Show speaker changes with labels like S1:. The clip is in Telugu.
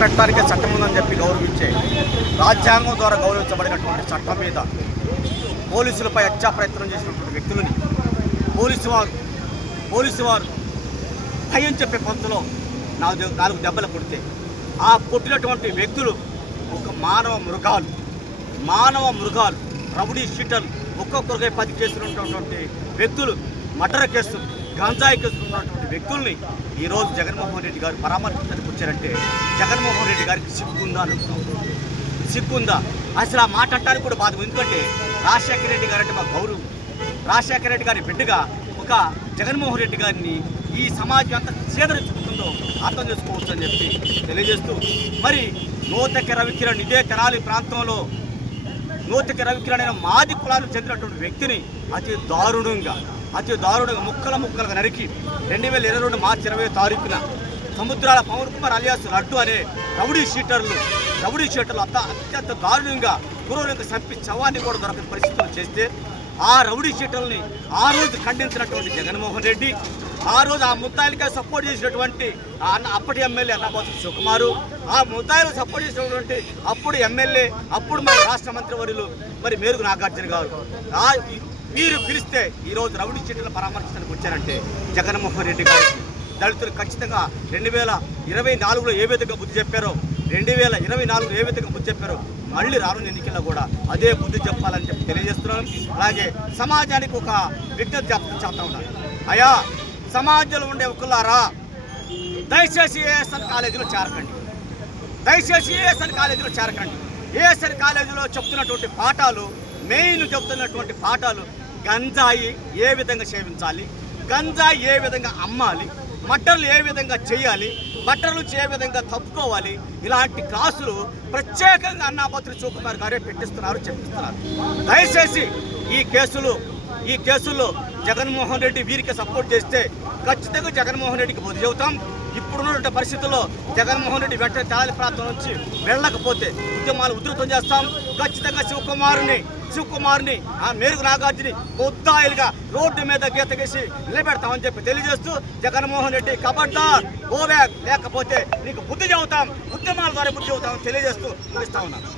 S1: పెట్టడానికే చట్టం ఉందని చెప్పి గౌరవించే రాజ్యాంగం ద్వారా గౌరవించబడినటువంటి చట్టం మీద పోలీసులపై హత్యా ప్రయత్నం చేసినటువంటి వ్యక్తులని పోలీసు వారు పోలీసు వారు భయం చెప్పే పంతులో నాలుగు నాలుగు దెబ్బలు కొడితే ఆ కొట్టినటువంటి వ్యక్తులు ఒక మానవ మృగాలు. మానవ మృగాలు రౌడీ షీటర్లు ఒక్కొక్కరికై పది కేసులు ఉన్నటువంటి వ్యక్తులు మటర కేసులు. గంజాయి కేసులు వ్యక్తుల్ని ఈరోజు జగన్మోహన్ రెడ్డి గారు పరామర్శించడానికి వచ్చారంటే జగన్మోహన్ రెడ్డి గారికి సిగ్గుందా అని అడుగుతాం. సిగ్గుందా? అసలు ఆ మాట అంటానికి కూడా బాధ ఎందుకంటే రాజశేఖర రెడ్డి గారు అంటే మా గౌరవం. రాజశేఖర రెడ్డి గారి బిడ్డగా ఒక జగన్మోహన్ రెడ్డి గారిని ఈ సమాజం ఎంత చేదరించుకుంటుందో అర్థం చేసుకోవచ్చు అని చెప్పి తెలియజేస్తూ మరి నూతక రవికిరణ్ ఇదే తెనాలి ప్రాంతంలో నూతక రవికిరణ్ అయిన మాది కులానికి చెందినటువంటి వ్యక్తిని అతి దారుణంగా అతి దారుణంగా ముక్కల ముక్కలుగా నరికి రెండు వేల ఇరవై రెండు మార్చి ఇరవై తారీఖున సముద్రాల పవన్ కుమార్ అలియాస్ లడ్డు అనే రౌడీ షీటర్లు రౌడీ షీటర్లు అంత అత్యంత దారుణంగా గురువులకు చంపి శవాన్ని కూడా దొరకని పరిస్థితులు చేస్తే ఆ రౌడీ షీటర్ని ఆ రోజు ఖండించినటువంటి జగన్మోహన్ రెడ్డి ఆ రోజు ఆ ముద్దాయిలకే సపోర్ట్ చేసినటువంటి ఆ అప్పటి ఎమ్మెల్యే అన్నబోతు సుకుమారు ఆ ముద్దాయిలు సపోర్ట్ చేసినటువంటి అప్పుడు ఎమ్మెల్యే అప్పుడు మరి రాష్ట్ర మంత్రి వర్యులు మరి మేరుగు నాగార్జున గారు. మీరు పిలిస్తే ఈరోజు రౌడీ షీటర్లు పరామర్శించడానికి వచ్చారంటే జగన్మోహన్ రెడ్డి గారికి దళితులు ఖచ్చితంగా రెండు వేల ఇరవై నాలుగులో ఏ విధంగా బుద్ధి చెప్పారో రెండు వేల ఇరవై నాలుగులో ఏ విధంగా బుద్ధి చెప్పారో మళ్ళీ రానున్న ఎన్నికల్లో కూడా అదే బుద్ధి చెప్పాలని చెప్పి తెలియజేస్తున్నాను. అలాగే సమాజానికి ఒక విజ్ఞప్తి చెప్- చేస్తా ఉన్నాను. అయా సమాజంలో ఉండే ఒకలారా దయచేసి ఏఎస్ఎన్ కాలేజీలో చేరకండి. దయచేసి ఏఎస్ఎన్ కాలేజీలో చేరకండి. ఏఎస్ఎన్ కాలేజీలో చెప్తున్నటువంటి పాఠాలు మెయిన్ చెప్తున్నటువంటి పాఠాలు గంజాయి ఏ విధంగా సేవించాలి గంజాయి ఏ విధంగా అమ్మాలి మట్టర్లు ఏ విధంగా చేయాలి బట్టలు ఏ విధంగా తప్పుకోవాలి ఇలాంటి క్లాసులు ప్రత్యేకంగా అన్నాపత్రి శివకుమార్ గారే పెట్టిస్తున్నారు చెప్పిస్తున్నారు దయచేసి ఈ కేసులు ఈ కేసుల్లో జగన్మోహన్ రెడ్డి వీరికి సపోర్ట్ చేస్తే ఖచ్చితంగా జగన్మోహన్ రెడ్డికి బుద్ధి చెబుతాం. ఇప్పుడున్నటువంటి పరిస్థితుల్లో జగన్మోహన్ రెడ్డి వెంటనే తెలాలి ప్రాంతం నుంచి వెళ్ళకపోతే ఉద్యమాలు ఉధృతం చేస్తాం. ఖచ్చితంగా శివకుమారుని శివకుమార్ని ఆ మేరుకు నాగార్జుని ముద్దాయిలుగా రోడ్డు మీద గీత గీసి నిలబెడతామని చెప్పి తెలియజేస్తూ జగన్మోహన్ రెడ్డి కబడ్డార్ గోబ్యాక్ లేకపోతే నీకు బుద్ధి చెబుతాం ఉద్యమాల ద్వారా బుద్ధి చెబుతామని తెలియజేస్తూ ముగిస్తా ఉన్నాను.